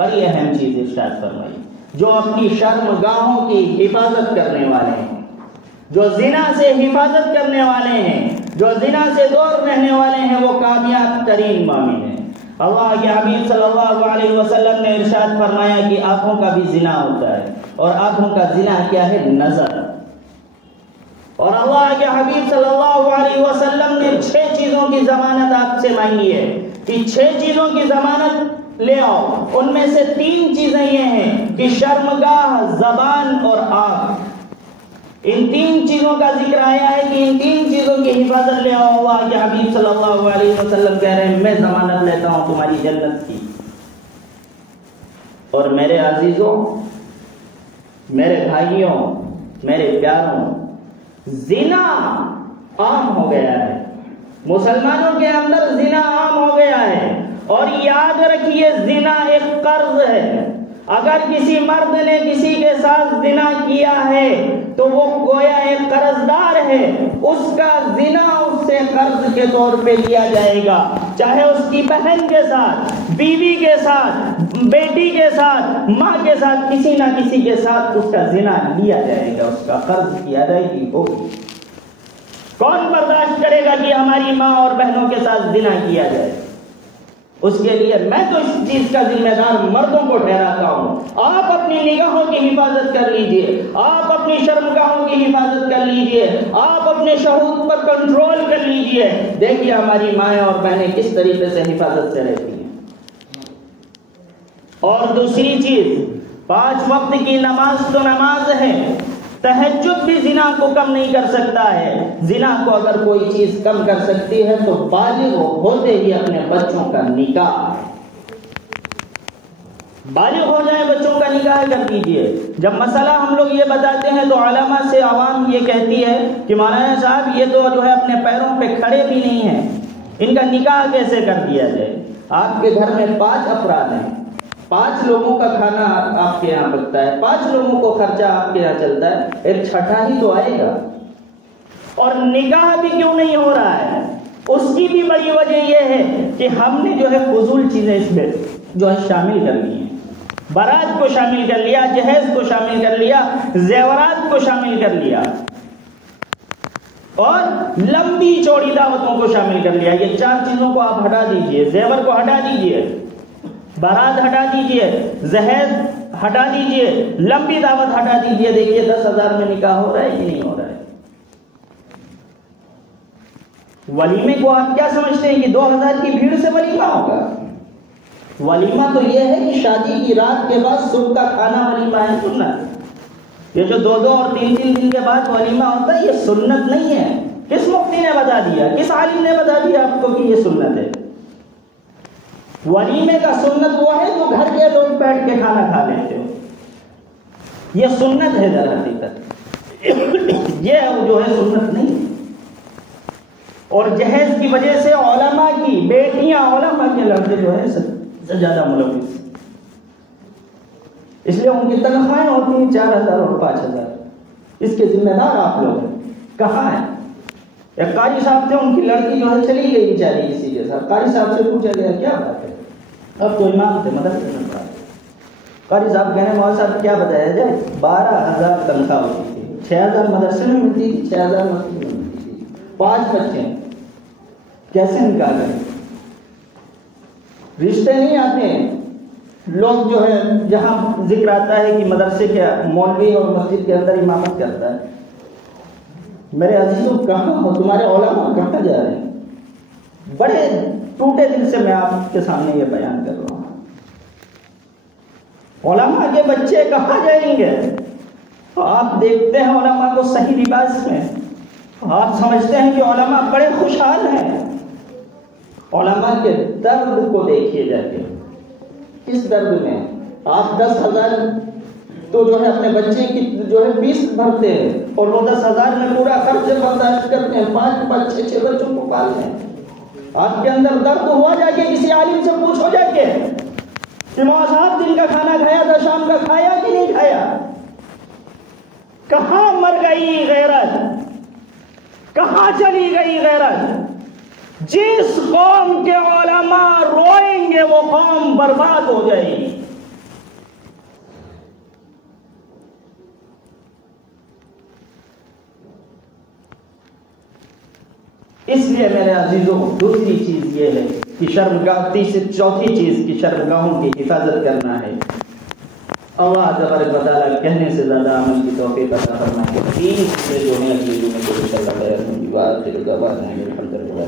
بڑی اہم چیز ارشاد فرمائی، جو اپنی شرمگاہوں کی حفاظت کرنے والے ہیں، جو زنا سے حفاظت کرنے والے ہیں، جو زنا سے دور رہنے والے ہیں، وہ کامیاب ترین مومن ہیں۔ اللہ کے حبیب صلی اللہ علیہ وسلم نے ارشاد فرمایا کہ آنکھوں کا بھی زنا ہوتا ہے، اور آنکھوں کا زنا کیا ہے؟ نظر۔ اور اللہ کے حبیب صلی اللہ علیہ وسلم نے 6 چیزوں کی ضمانت آپ سے مانگی ہے کہ 6 چیزوں کی ضمانت لے آؤ۔ ان میں سے 3 چیزیں یہ ہیں کہ شرمگاہ، زبان اور آنکھ، ان 3 چیزوں کا ذکر آیا ہے کہ ان 3 چیزوں کی حفاظت لے آؤ۔ اللہ کے حبیب صلی اللہ علیہ وسلم کہہ رہے ہیں میں ضمانت لیتا ہوں تمہاری جنت کی۔ اور میرے عزیزوں، میرے بھائیوں، میرے پیاروں، زنا عام ہو گیا ہے، مسلمانوں کے اندر زنا عام ہو گیا ہے۔ اور یاد رکھیے زنا ایک قرض ہے۔ اگر کسی مرد نے کسی کے ساتھ زنا کیا ہے تو وہ گویا ایک قرض دار ہے، اس کا زنا اس سے قرض کے طور پہ لیا جائے گا، چاہے اس کی بہن کے ساتھ، بیوی کے ساتھ، بیٹی کے ساتھ، ماں کے ساتھ، کسی نہ کسی کے ساتھ اس کا زنا لیا جائے گا، اس کا قرض کی ادائیگی ہوگی۔ کون برداشت کرے گا کہ ہماری ماں اور بہنوں کے ساتھ زنا کیا جائے؟ اس کے لیے میں تو اس چیز کا ذمہ دار مردوں کو ٹھہراتا ہوں۔ آپ اپنی نگاہوں کی حفاظت کر لیجئے، آپ اپنی شرمگاہوں کی حفاظت کر لیجئے، آپ اپنے شہود پر کنٹرول کر لیجئے۔ دیکھیے ہماری مائیں اور بہنیں کس طریقے سے حفاظت سے رہتی ہیں۔ اور دوسری چیز، 5 وقت کی نماز تو نماز ہے، تہجد بھی زنا کو کم نہیں کر سکتا ہے۔ زنا کو اگر کوئی چیز کم کر سکتی ہے تو بالغ ہوتے ہی اپنے بچوں کا نکاح، بالغ ہو جائے بچوں کا نکاح کر دیجئے۔ جب مسئلہ ہم لوگ یہ بتاتے ہیں تو علماء سے عوام یہ کہتی ہے کہ مولانا صاحب یہ تو جو ہے اپنے پیروں پہ کھڑے بھی نہیں ہیں، ان کا نکاح کیسے کر دیا جائے؟ آپ کے گھر میں 5 افراد ہیں، 5 لوگوں کا کھانا آپ کے یہاں پکتا ہے، 5 لوگوں کو خرچہ آپ کے یہاں چلتا ہے، ایک چھٹا ہی تو آئے گا۔ اور نکاح بھی کیوں نہیں ہو رہا ہے؟ اس کی بھی بڑی وجہ یہ ہے کہ ہم نے جو ہے فضول چیزیں اس میں جو ہے شامل کر لی ہیں۔ بارات کو شامل کر لیا، جہیز کو شامل کر لیا، زیورات کو شامل کر لیا، اور لمبی چوڑی دعوتوں کو شامل کر لیا۔ یہ 4 چیزوں کو آپ ہٹا دیجئے، زیور کو ہٹا دیجئے، بارات ہٹا دیجئے، جہیز ہٹا دیجئے، لمبی دعوت ہٹا دیجئے، دیکھیے 10,000 میں نکاح ہو رہا ہے کہ نہیں ہو رہا ہے؟ ولیمے کو آپ کیا سمجھتے ہیں کہ 2,000 کی بھیڑ سے ولیمہ ہوگا؟ ولیمہ تو یہ ہے کہ شادی کی رات کے بعد صبح کا کھانا ولیمہ ہے، سنت۔ یہ جو 2 اور 3 دن کے بعد ولیمہ ہوتا ہے یہ سنت نہیں ہے۔ کس مفتی نے بتا دیا، کس عالم نے بتا دیا آپ کو کہ یہ سنت ہے؟ ولیمے کا سنت وہ ہے جو گھر کے لوگ بیٹھ کے کھانا کھا لیتے ہو، یہ سنت ہے در حقیقت، یہ جو ہے سنت نہیں۔ اور جہیز کی وجہ سے علماء کی بیٹیاں، علماء کے لڑکے جو ہے سب سے زیادہ ملوث، اس لیے ان کی تنخواہیں ہوتی ہیں 4,000 اور 5,000۔ اس کے ذمہ دار آپ لوگ ہیں۔ کہاں ہیں؟ ایک قاری صاحب تھے، ان کی لڑکی جو ہے چلی گئی بیچاری کسی کے ساتھ۔ قاری صاحب سے پوچھا گیا کیا بات ہے؟ اب تو امام تھے، مدرسے میں پڑھاتے۔ قاری صاحب کہنے مولانا صاحب کیا بتایا جائے؟ 12,000 تنخواہ ہوتی تھی، 6,000 مدرسے میں ملتی تھی، 6,000 مسجد میں ملتی تھی، 5 بچے، کیسے نکاح کریں؟ رشتے نہیں آتے ہیں۔ لوگ جو ہے جہاں ذکر آتا ہے کہ مدرسے کے مولوی اور مسجد کے اندر امامت کرتا ہے، میرے عزیزوں کہاں ہو؟ تمہارے علماء کہاں جا رہے ہیں؟ بڑے ٹوٹے دل سے میں آپ کے سامنے یہ بیان کر رہا ہوں۔ علماء کے بچے کہاں جائیں گے؟ آپ دیکھتے ہیں علماء کو صحیح لباس میں، آپ سمجھتے ہیں کہ علماء بڑے خوشحال ہیں۔ علماء کے درد کو دیکھیے جا کے، کس درد میں آپ 10,000 تو جو ہے اپنے بچے کی جو ہے فیس بھرتے ہیں اور وہ 10,000 میں پورا خرچ برداشت کرتے ہیں، 5 6 بچوں کو پالتے ہیں۔ آپ کے اندر درد ہوا جا کے کسی عالم سے پوچھو جا کے کہ مولانا صاحب دن کا کھانا کھایا تھا، شام کا کھایا کہ نہیں کھایا؟ کہاں مر گئی غیرت؟ کہاں چلی گئی غیرت؟ جس قوم کے علماء روئیں گے وہ قوم برباد ہو جائے گی۔ اس لیے میرے عزیزوں دوسری چیز یہ ہے کہ چوتھی چیز کی شرمگاہوں کی حفاظت کرنا ہے. اللہ تبارک و تعالیٰ کہنے سے زیادہ عمل کی توفیق عطا فرمائے. تین چیزیں جو ہیں عزیزوں میں جو انشاءاللہ بیان ہوں گی. وآخر دعوانا الحمدللہ.